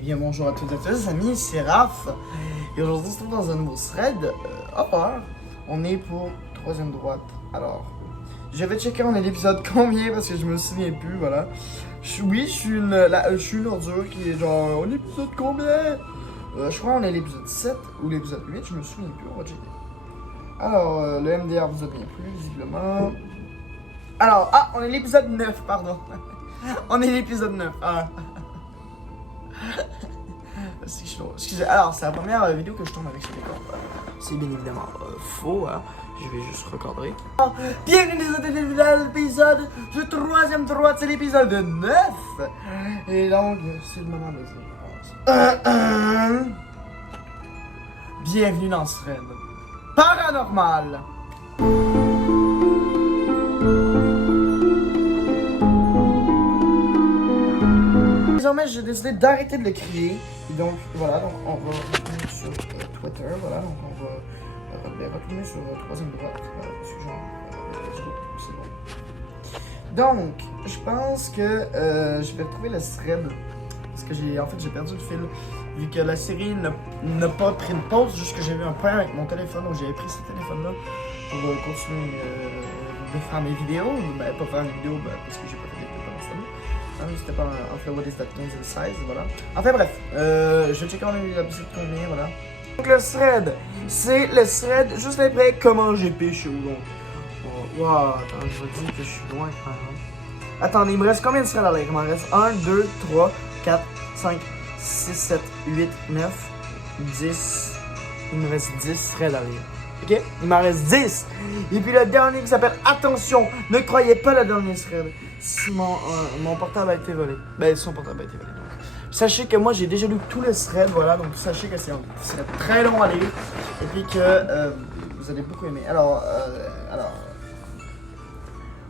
Eh bien bonjour à toutes et à tous, amis, c'est Raph. Et aujourd'hui on se trouve dans un nouveau thread. Horreur. On est pour troisième droite. Alors, je vais checker on est l'épisode combien parce que je me souviens plus, voilà. Oui, je suis une ordure qui est genre, on est l'épisode combien? Je crois on est l'épisode 7 ou l'épisode 8, je me souviens plus, on va checker. Alors, le MDR vous a bien plu, visiblement. Alors, on est l'épisode 9, pardon. On est l'épisode 9. Excusez, alors c'est la première vidéo que je tourne avec ce décor. C'est bien évidemment faux, hein. Je vais juste recadrer. Bienvenue dans l'épisode du troisième droite, c'est l'épisode 9. Et donc, c'est le moment de dire. Bienvenue dans ce thread paranormal. Désormais, j'ai décidé d'arrêter de le crier. Et donc, voilà, donc on va retourner sur Twitter. Voilà, donc on va retourner sur troisième droite. Voilà, parce que genre, c'est bon. Donc, je pense que je vais retrouver le thread. Parce que j'ai perdu le fil. Vu que la série n'a pas pris une pause, juste que j'ai eu un problème avec mon téléphone. Donc, j'avais pris ce téléphone-là pour continuer de faire mes vidéos. Ben, pas faire mes vidéos, parce que j'ai pas fait des vidéos pendant ce temps. C'était pas un fait what is that thing size, voilà. Enfin bref, je vais checker on a eu la petite combien, voilà. Donc le thread, c'est le thread juste après comment j'ai péché donc. Wow, attends, je vais dire que je suis loin quand même. Attendez, il me reste combien de threads à lire? Il m'en reste 1, 2, 3, 4, 5, 6, 7, 8, 9, 10. Il me reste 10 threads à lire. Ok? Il m'en reste 10. Et puis le dernier qui s'appelle Attention, ne croyez pas le dernier thread. Si mon portable a été volé. Ben, son portable a été volé. Donc, sachez que moi, j'ai déjà lu tous les threads, voilà. Donc, sachez que c'est très long à lire. Et puis que vous allez beaucoup aimer. Alors,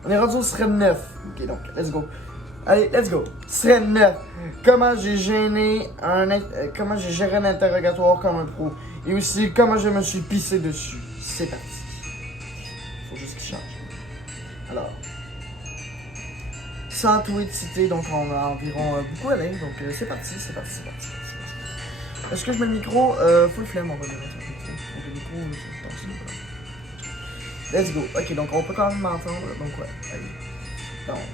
on est rendu au thread 9. Ok, donc, let's go. Allez, let's go. Thread 9. Comment j'ai géré un interrogatoire comme un pro. Et aussi, comment je me suis pissé dessus. C'est parti. Faut juste qu'il change. Alors... 100 tweets cités, donc on a environ beaucoup à lire, donc c'est parti. Est-ce que je mets le micro? Full flemme, on va le mettre un peu. Donc le micro, c'est let's go. Ok, donc on peut quand même m'entendre, donc ouais, allez. Donc,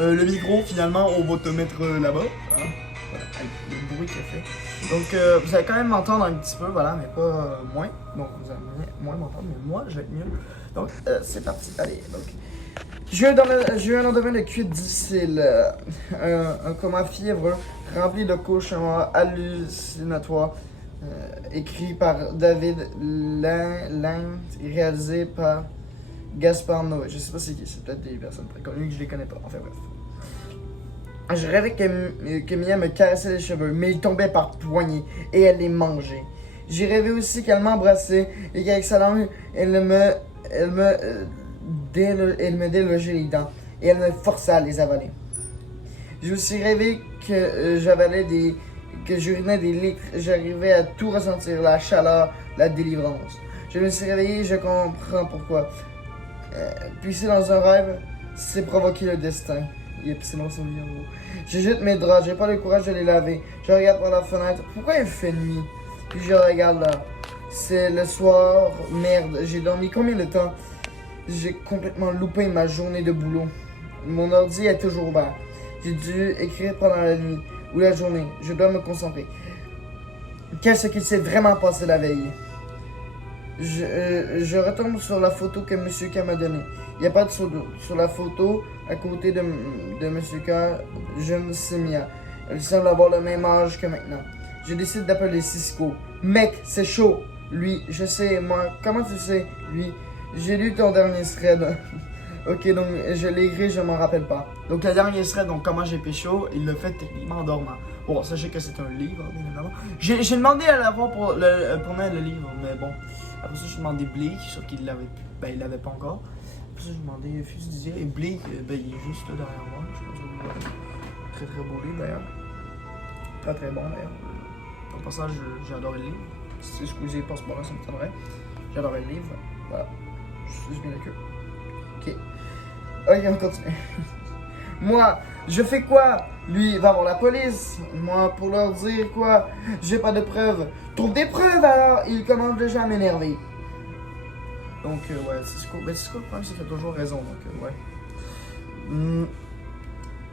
le micro, finalement, on va te mettre là-bas, hein? Voilà, avec le bruit qu'il a fait. Donc vous allez quand même m'entendre un petit peu, voilà, mais pas moins. Donc vous allez moins m'entendre, mais moi, je vais être mieux. Donc c'est parti, allez, donc... J'ai eu un lendemain de cuite difficile, un coma fiévreux, rempli de cauchemars hallucinatoires, écrit par David Lang et réalisé par Gaspard Noé. Je sais pas c'est qui, c'est peut-être des personnes très connues que je les connais pas, enfin bref. Je rêvais que Mia me caressait les cheveux, mais il tombait par poignées et elle les mangeait. J'ai rêvé aussi qu'elle m'embrassait et qu'avec sa langue, elle me délogeait les dents et elle me forçait à les avaler. J'ai aussi rêvé que j'urinais des litres, j'arrivais à tout ressentir, la chaleur, la délivrance. Je me suis réveillé, je comprends pourquoi. Pisser dans un rêve, c'est provoquer le destin. Il a pissé dans son lit en gros. Je jette mes draps, j'ai pas le courage de les laver. Je regarde par la fenêtre, pourquoi il fait nuit? Puis je regarde là. C'est le soir, merde, j'ai dormi combien de temps? J'ai complètement loupé ma journée de boulot. Mon ordi est toujours ouvert. J'ai dû écrire pendant la nuit ou la journée. Je dois me concentrer. Qu'est-ce qui s'est vraiment passé la veille? Je retombe sur la photo que M. K m'a donnée. Il n'y a pas de pseudo. Sur la photo, à côté de M. K, jeune Simia. Elle semble avoir le même âge que maintenant. Je décide d'appeler Cisco. Mec, c'est chaud. Lui, je sais, moi. Comment tu sais? Lui. J'ai lu ton dernier thread. Ok, donc je l'ai écrit, je m'en rappelle pas. Donc le dernier thread, donc comment j'ai pécho, il l'a fait techniquement en dormant. Bon, sachez que c'est un livre, bien évidemment. J'ai demandé à l'avoir pour mettre le livre, mais bon. Après ça, j'ai demandé Bleak, sauf qu'il l'avait plus. Ben, il l'avait pas encore. Après ça, j'ai demandé Fusil et Bleak, ben, il est juste là derrière moi. Je pense que vous voyez. Très très beau livre d'ailleurs. Très très bon d'ailleurs. Au passage, j'ai adoré le livre. Si excusez pas ce moment-là, ça me tiendrait. J'ai adoré le livre. Voilà. Je suis bien la queue. Ok. Ok, on continue. Moi, je fais quoi? Lui va voir la police. Moi, pour leur dire quoi, j'ai pas de preuves. Trouve des preuves alors, il commence déjà à m'énerver. Donc, ouais, Cisco. Ben, Cisco, le problème, c'est qu'il a toujours raison. Donc, ouais.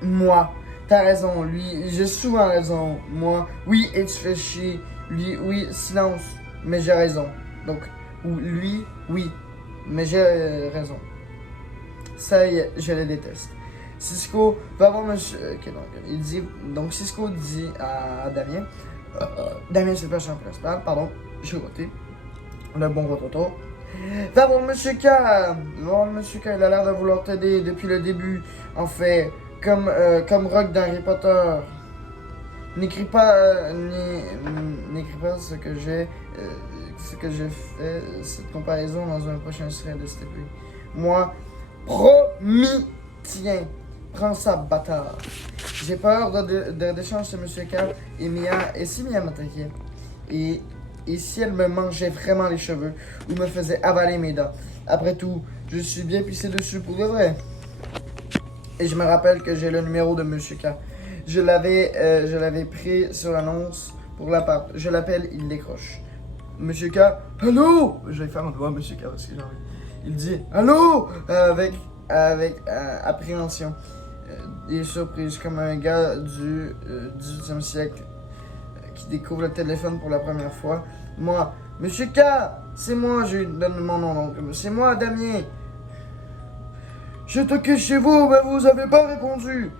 Moi, t'as raison. Lui, j'ai souvent raison. Moi, oui, et tu fais chier. Lui, oui, silence. Mais j'ai raison. Donc, ou lui, oui. Mais j'ai raison. Ça y est, je le déteste. Cisco va voir monsieur. Ok, donc, il dit. Donc, Cisco dit à Damien. Damien, c'est le personnage principal, pardon. J'ai voté. Le bon rototo. Va voir monsieur K. Va voir monsieur K. Il a l'air de vouloir t'aider depuis le début. En fait, comme Rogue dans Harry Potter. N'écris pas, n'écris pas ce que j'ai fait, cette comparaison dans un prochain thread de s'il te plaît. Moi, promis, tiens, prends ça, bâtard. J'ai peur d'échange de Monsieur K et Mia, et si Mia m'attaquait, et si elle me mangeait vraiment les cheveux, ou me faisait avaler mes dents. Après tout, je suis bien pissé dessus pour de vrai. Et je me rappelle que j'ai le numéro de Monsieur K. Je l'avais pris sur l'annonce pour l'appart. Je l'appelle, il décroche. Monsieur K, allô? Je vais faire un doigt Monsieur K parce que genre, il dit allô avec appréhension. Il est surpris comme un gars du 18e siècle qui découvre le téléphone pour la première fois. Moi, Monsieur K, c'est moi, je lui donne mon nom donc. C'est moi, Damien. Je toquais chez vous, mais vous avez pas répondu.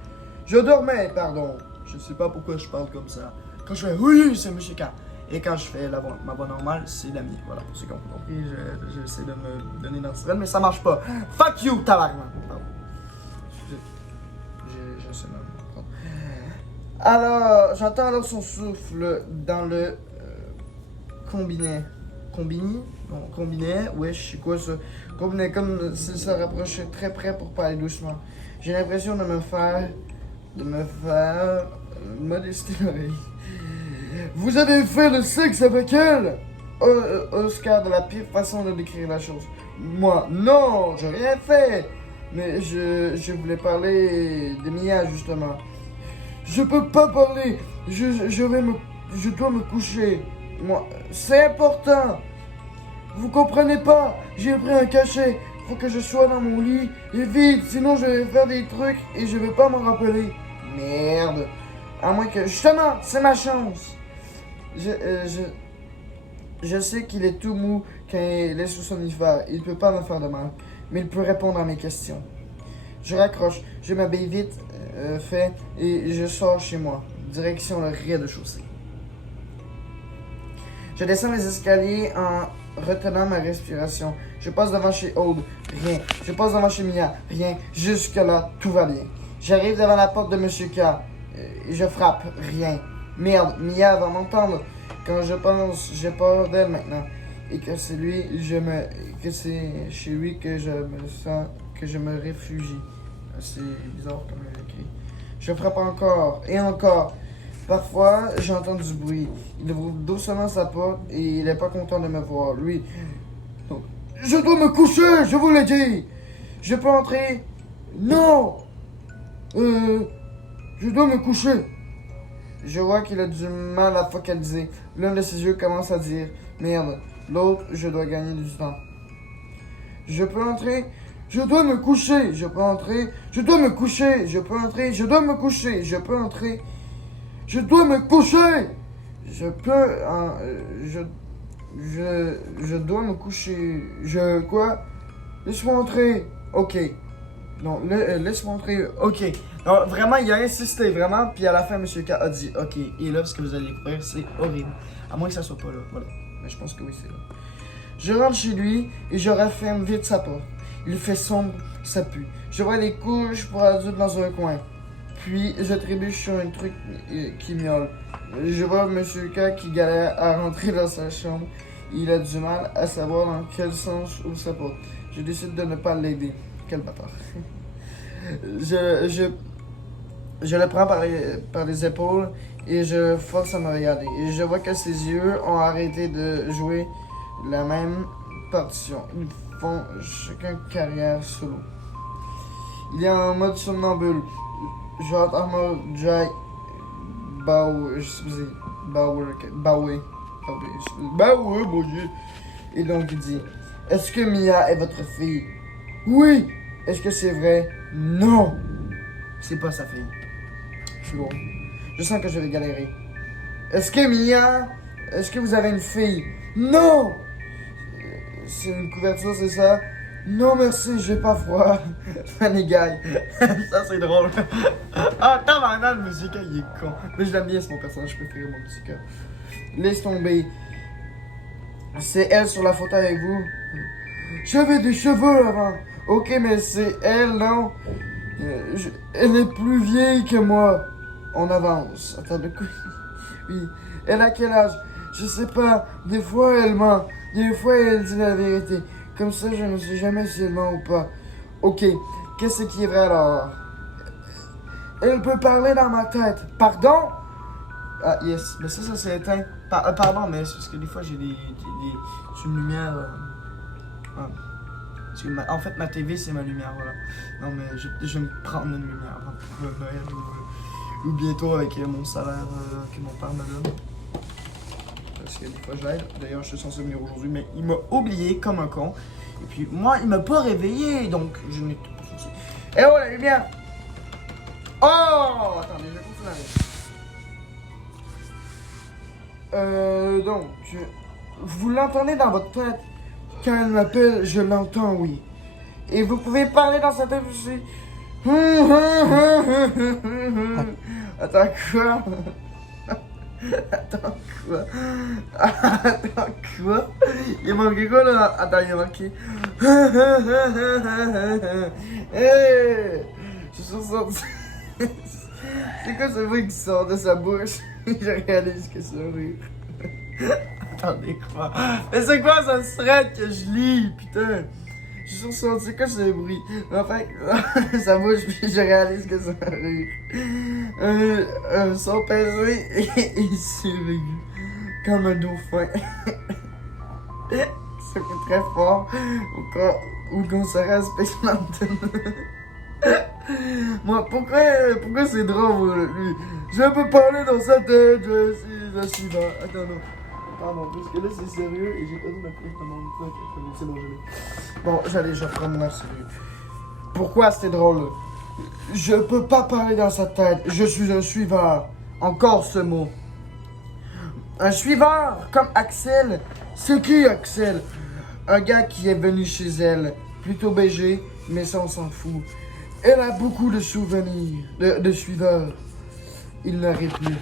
Je dormais, pardon. Je sais pas pourquoi je parle comme ça. Quand je fais oui, c'est Monsieur K. Et quand je fais ma voix normale, c'est la mienne. Voilà, pour ceux qui ont compris, j'essaie de me donner naturel, mais ça marche pas. Fuck you, tabarnak. Pardon. Je sais même. Alors, j'entends alors son souffle dans le combiné. Combiné? Non, combiné, wesh, c'est quoi ça? Combiné comme s'il se rapprochait très près pour parler doucement. J'ai l'impression de me faire modester l'oreille. Vous avez fait le sexe avec elle? Oscar, de la pire façon de décrire la chose. Moi, non, j'ai rien fait. Mais je voulais parler de Mia, justement. Je peux pas parler. Je dois me coucher. Moi, c'est important. Vous comprenez pas? J'ai pris un cachet. Faut que je sois dans mon lit. Et vite, sinon je vais faire des trucs et je vais pas m'en rappeler. Merde. À moins que... Justement, c'est ma chance. Je sais qu'il est tout mou quand il est sous son hiver. Il peut pas me faire de mal. Mais il peut répondre à mes questions. Je raccroche. Je m'habille vite, fait, et je sors chez moi. Direction le rez-de-chaussée. Je descends les escaliers en retenant ma respiration. Je passe devant chez Aude, rien. Je passe devant chez Mia, rien. Jusque-là, tout va bien. J'arrive devant la porte de Monsieur K. Je frappe, rien. Merde, Mia va m'entendre. Quand je pense, j'ai peur d'elle maintenant. Et que c'est que c'est chez lui que je me sens, que je me réfugie. C'est bizarre comme il écrit. Je frappe encore, et encore. Parfois, j'entends du bruit. Il ouvre doucement sa porte et il est pas content de me voir. Lui, donc, je dois me coucher, je vous l'ai dit. Je peux entrer? Non. Je dois me coucher. Je vois qu'il a du mal à focaliser. L'un de ses yeux commence à dire merde. L'autre, je dois gagner du temps. Je peux entrer? Je dois me coucher. Je peux entrer? Je dois me coucher. Je peux entrer? Je dois me coucher. Je peux entrer? Je dois me coucher. Je peux... Je dois me coucher. Quoi? Laisse-moi entrer. Ok. Non, laisse-moi entrer. Ok. Non, vraiment, il a insisté, vraiment. Puis à la fin, Monsieur K a dit ok. Et là, ce que vous allez découvrir, c'est horrible. À moins que ça soit pas là. Voilà. Mais je pense que oui, c'est là. Je rentre chez lui et je referme vite sa porte. Il fait sombre, ça pue. Je vois les couches pour adultes dans un coin. Puis, je trébuche sur un truc qui miaule. Je vois Monsieur K qui galère à rentrer dans sa chambre. Il a du mal à savoir dans quel sens ouvre sa porte. Je décide de ne pas l'aider. Quel bâtard. je le prends par les épaules et je force à me regarder. Et je vois que ses yeux ont arrêté de jouer la même partition. Ils font chacun carrière solo. Il est en mode somnambule. Je rentre en mode Jack Bauer. Je sais pas. Bauer. Bauer, mon Dieu. Et donc il dit, est-ce que Mia est votre fille? Oui. Est-ce que c'est vrai? Non. C'est pas sa fille. Je suis bon. Je sens que je vais galérer. Est-ce que Mia... Est-ce que vous avez une fille? Non. C'est une couverture, c'est ça? Non merci, j'ai pas froid. Funny guy. Ça c'est drôle. Ah, tabarnak, le musical, il est con. Mais je l'aime bien, c'est mon personnage préféré, mon musical. Laisse tomber. C'est elle sur la photo avec vous. J'avais des cheveux avant. Ok, mais c'est elle, non? Elle est plus vieille que moi. On avance. Attends, de quoi? Oui. Elle a quel âge? Je sais pas. Des fois, elle ment. Des fois, elle dit la vérité. Comme ça, je ne sais jamais si elle ment ou pas. Ok. Qu'est-ce qui est vrai alors? Elle peut parler dans ma tête. Pardon? Ah, yes. Mais ça s'est éteint. Pardon, mais c'est parce que des fois, j'ai c'est une lumière... en fait, ma TV, c'est ma lumière, voilà. Non, mais je vais me prendre une lumière pour Noël ou bientôt avec mon salaire que mon père me donne. Parce que des fois, je l'aide. D'ailleurs, je suis censé venir aujourd'hui, mais il m'a oublié comme un con. Et puis, moi, il m'a pas réveillé, donc je n'ai pas censé. Eh oh, la lumière! Oh! Attendez, je coupe la donc, vous l'entendez dans votre tête. Quand elle m'appelle, je l'entends, oui. Et vous pouvez parler dans sa tête aussi. Attends, quoi? Attends, quoi? Attends, quoi? Il manquait quoi, là? Attends, il a manqué. Hey! Je suis sorti. C'est quoi ce bruit qui sort de sa bouche? Je réalise que c'est un rire. Attendez, quoi? Mais c'est quoi ce thread que je lis, putain? Je suis ressenti, c'est quoi ce bruit? En fait, ça bouge, puis je réalise que c'est un rire. Un son pesé et suraigu, comme un dauphin. Ça fait très fort, ou qu'on serait à Space Mountain. Moi, pourquoi c'est drôle, lui? Je peux parler dans sa tête, je suis là. Attends, non. Pardon, parce que là c'est sérieux et j'ai pas dû m'appeler tout le monde. C'est bon, je l'ai. Bon, je reprends mon sérieux. Pourquoi c'est drôle? Je peux pas parler dans sa tête. Je suis un suiveur. Encore ce mot. Un suiveur comme Axel. C'est qui Axel? Un gars qui est venu chez elle. Plutôt BG, mais ça on s'en fout. Elle a beaucoup de souvenirs, de suiveurs. Il n'arrive plus.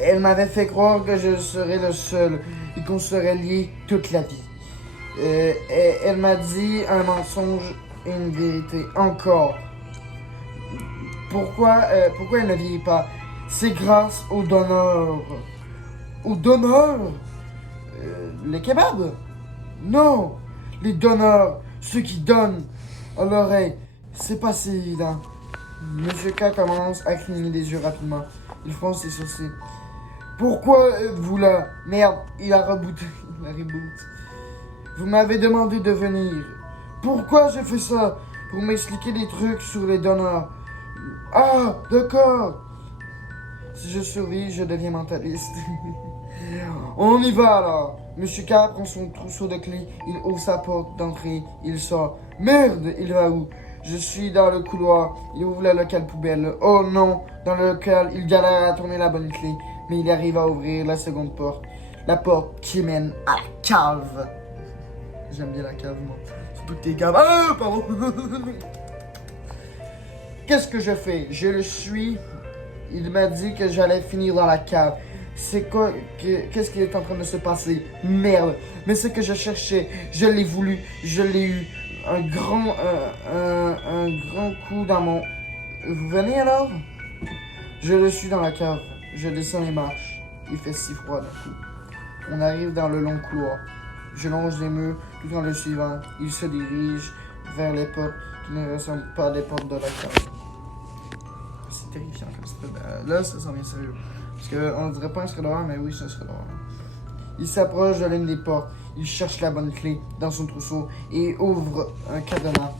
Elle m'avait fait croire que je serais le seul et qu'on serait liés toute la vie. Elle m'a dit un mensonge et une vérité. Encore. Pourquoi elle ne vieillit pas? C'est grâce aux donneurs. Aux donneurs? Les kebabs? Non! Les donneurs, ceux qui donnent à l'oreille. C'est pas si évident. Monsieur K commence à cligner des yeux rapidement. Il fronce ses sourcils. Pourquoi êtes-vous là? Merde, il a rebooté. Il a reboot. Vous m'avez demandé de venir. Pourquoi j'ai fait ça? Pour m'expliquer des trucs sur les donneurs. Ah, d'accord. Si je survis, je deviens mentaliste. On y va alors. Monsieur K prend son trousseau de clés. Il ouvre sa porte d'entrée. Il sort. Merde, il va où? Je suis dans le couloir. Il ouvre le local poubelle. Oh non, dans le local, il galère à tourner la bonne clé. Mais il arrive à ouvrir la seconde porte. La porte qui mène à la cave. J'aime bien la cave, moi. Surtout que t'es caves. Ah, pardon. Qu'est-ce que je fais? Je le suis. Il m'a dit que j'allais finir dans la cave. C'est quoi? Qu'est-ce qui est en train de se passer? Merde. Mais ce que je cherchais, je l'ai voulu. Je l'ai eu. Un grand coup dans mon... Vous venez alors? Je le suis dans la cave. Je descends les marches. Il fait si froid d'un coup. On arrive dans le long couloir. Je longe les murs tout en le suivant. Il se dirige vers les portes qui ne ressemblent pas à des portes de la cave. C'est terrifiant comme ça. Là, ça s'en vient sérieux. Parce qu'on dirait pas un serait dehors, mais oui, ça serait dehors. Il s'approche de l'une des portes. Il cherche la bonne clé dans son trousseau et ouvre un cadenas.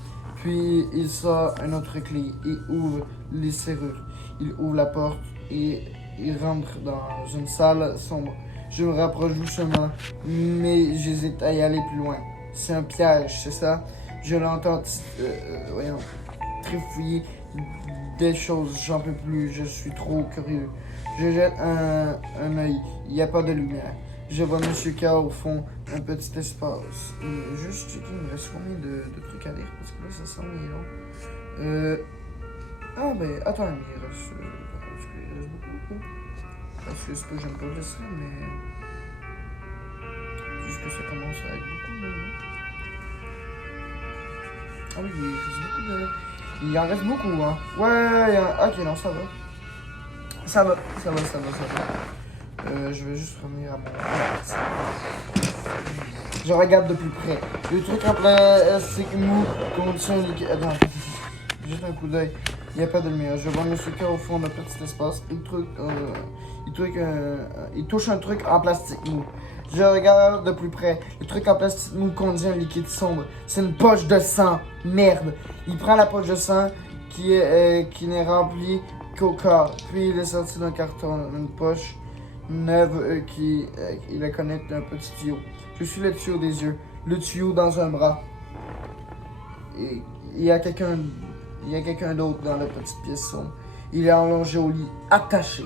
Puis il sort une autre clé et ouvre les serrures. Il ouvre la porte et il rentre dans une salle sombre. Je me rapproche doucement, mais j'hésite à y aller plus loin. C'est un piège, c'est ça? Je l'entends trifouiller des choses, j'en peux plus, je suis trop curieux. Je jette un œil, il n'y a pas de lumière. Je vois Monsieur K au fond, un petit espace. Juste checker, il me reste combien de trucs à lire, parce que là, ça sent long. Ah ben, attends, il reste beaucoup. Parce que c'est pas que j'aime pas le dessin, mais... Juste que ça commence à être beaucoup, là. Ah oui, il reste beaucoup de... Il en reste beaucoup, hein. Ouais, ok, non, ça va. Ça va. Je vais juste revenir à mon... Je regarde de plus près. Le truc en plastique mou contient un liquide... Attends, juste un coup d'œil. Il n'y a pas de lumière. Je vois Monsieur K au fond d'un petit espace. Il touche un truc en plastique mou. Je regarde de plus près. Le truc en plastique mou contient un liquide sombre. C'est une poche de sang. Merde. Il prend la poche de sang qui n'est remplie qu'au quart. Puis il est sorti d'un carton, une poche neuve il la connecte d'un petit tuyau. Je suis le tuyau des yeux. Le tuyau dans un bras. Et il y a quelqu'un d'autre dans la petite pièce sombre. Il est allongé au lit, attaché.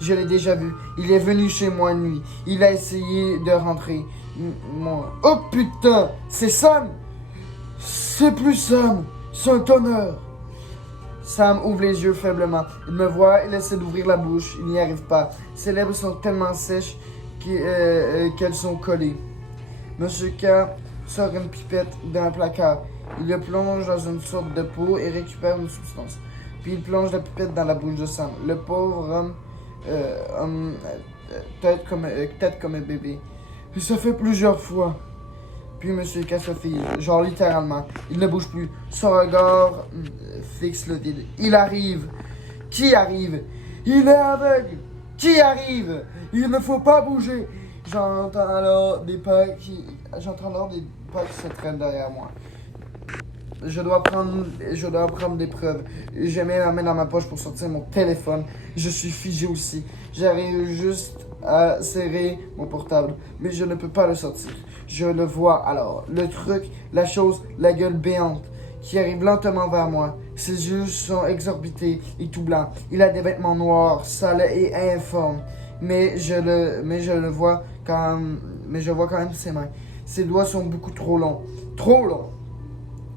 Je l'ai déjà vu. Il est venu chez moi une nuit. Il a essayé de rentrer. Oh putain, c'est Sam! C'est plus Sam! C'est un tonneur! Sam ouvre les yeux faiblement. Il me voit, il essaie d'ouvrir la bouche. Il n'y arrive pas. Ses lèvres sont tellement sèches qu'elles sont collées. Monsieur K sort une pipette d'un placard. Il le plonge dans une sorte de pot et récupère une substance. Puis il plonge la pipette dans la bouche de Sam. Le pauvre homme, tête comme un bébé. Et ça fait plusieurs fois. Puis Monsieur K se fige, genre littéralement. Il ne bouge plus. Son regard fixe le vide. Il arrive. Qui arrive? Il est aveugle. Qui arrive? Il ne faut pas bouger. J'entends alors des pas qui se traînent derrière moi. Je dois prendre des preuves. Je mets ma main dans ma poche pour sortir mon téléphone. Je suis figé aussi. J'arrive juste à serrer mon portable, mais je ne peux pas le sortir. Je le vois alors. Le truc, la chose, la gueule béante qui arrive lentement vers moi. Ses yeux sont exorbités et tout blancs. Il a des vêtements noirs, sales et informes. Mais je vois quand même ses mains. Ses doigts sont beaucoup trop longs. Trop longs.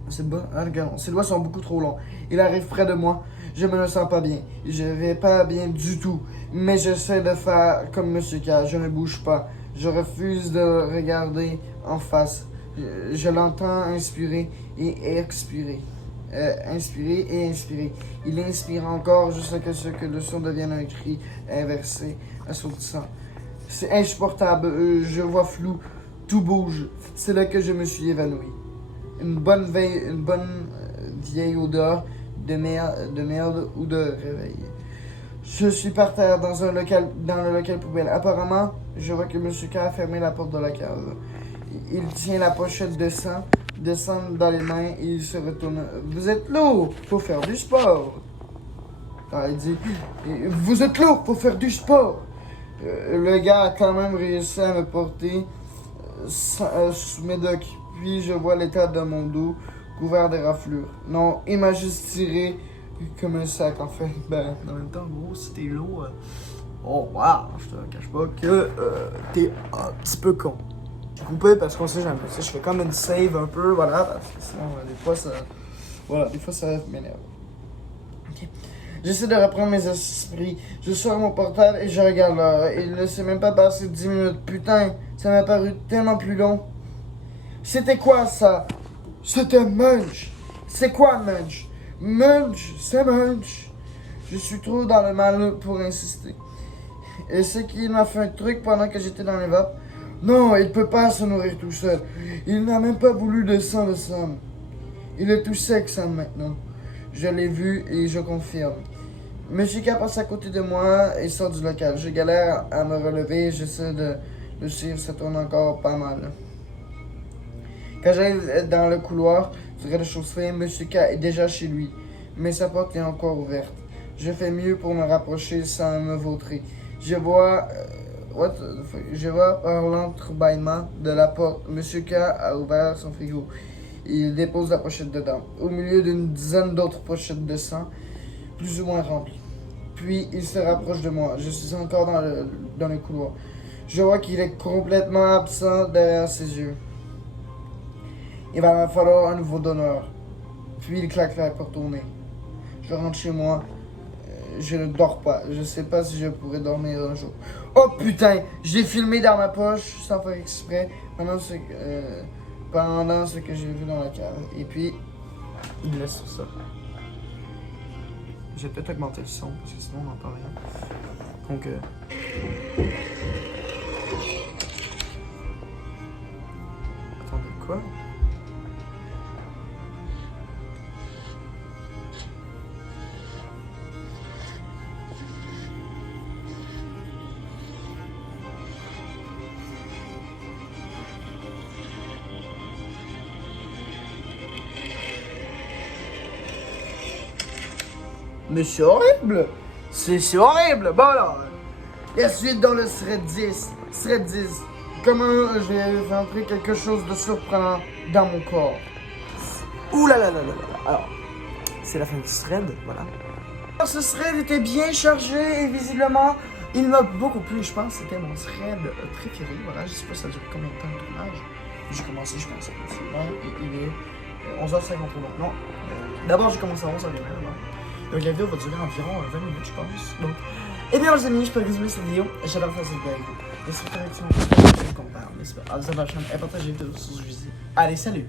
C'est bon, regarde, ses doigts sont beaucoup trop longs. Il arrive près de moi. Je me sens pas bien. Je vais pas bien du tout. Mais j'essaie de faire comme Monsieur K. Je ne bouge pas. Je refuse de regarder en face. Je l'entends inspirer et expirer. Inspirer et inspirer. Il inspire encore jusqu'à ce que le son devienne un cri inversé, assourdissant. C'est insupportable. Je vois flou. Tout bouge. C'est là que je me suis évanoui. Une bonne vieille odeur de merde ou de réveil. Je suis par terre dans le local poubelle. Apparemment, je vois que Monsieur K a fermé la porte de la cave. Il tient la pochette de sang dans les mains et il se retourne. Vous êtes lourd, faut faire du sport. Alors, il dit, vous êtes lourd, faut faire du sport. Le gars a quand même réussi à me porter sous mes docks. Puis je vois l'état de mon dos couvert de raflures. Non, il m'a juste tiré comme un sac en fait. Ben, en même temps, gros, si t'es lourd, oh wow, je te cache pas que t'es un petit peu con. J'ai coupé parce qu'on sait jamais. Je fais comme une save un peu, voilà, parce que sinon, des fois ça m'énerve. Ok. J'essaie de reprendre mes esprits. Je sors mon portable et je regarde l'heure. Il ne s'est même pas passé 10 minutes. Putain, ça m'a paru tellement plus long. C'était quoi ça? C'était Munch. C'est quoi Munch? Munch, c'est Munch. Je suis trop dans le mal pour insister. Et c'est qu'il m'a fait un truc pendant que j'étais dans les vapes. Non, il peut pas se nourrir tout seul. Il n'a même pas voulu de sang de Sam. Il est tout sec, Sam, maintenant. Je l'ai vu et je confirme. Monsieur K passe à côté de moi et sort du local. Je galère à me relever. J'essaie de suivre, ça tourne encore pas mal. Quand j'arrive dans le couloir, Du rez-de-chaussée, Monsieur K est déjà chez lui, mais sa porte est encore ouverte. Je fais mieux pour me rapprocher sans me vautrer. Je vois par l'entrebâillement de la porte. Monsieur K a ouvert son frigo. Il dépose la pochette dedans, au milieu d'une dizaine d'autres pochettes de sang, plus ou moins remplies. Puis il se rapproche de moi. Je suis encore dans le couloir. Je vois qu'il est complètement absent derrière ses yeux. Il va me falloir un nouveau donneur. Puis il claque la porte au nez. Je rentre chez moi. Je ne dors pas. Je sais pas si je pourrais dormir un jour. Oh putain! Je l'ai filmé dans ma poche sans faire exprès pendant ce que j'ai vu dans la cave. Et puis, il me laisse sur ça. J'ai peut-être augmenté le son parce que sinon on n'entend rien. Donc, attendez, quoi? Mais c'est horrible! C'est horrible! Bon alors, la suite dans le thread 10. Thread 10. Comment je vais rentrer quelque chose de surprenant dans mon corps. Ouh là là là là là. Alors, c'est la fin du thread, voilà. Alors, ce thread était bien chargé et visiblement, il m'a beaucoup plu. Je pense que c'était mon thread préféré. Voilà, je sais pas ça dure combien de temps de tournage. J'ai commencé, je pense, à il est 11h53 maintenant. D'abord, j'ai commencé à 11h30. Donc la vidéo va durer environ 20 minutes, je pense. Donc, et bien les amis, je peux résumer cette vidéo. J'adore faire cette vidéo. Laissez une réaction, commentaire, n'hésitez pas à vous abonner à la chaîne et partager la vidéo sur ce que je dis. Allez, salut!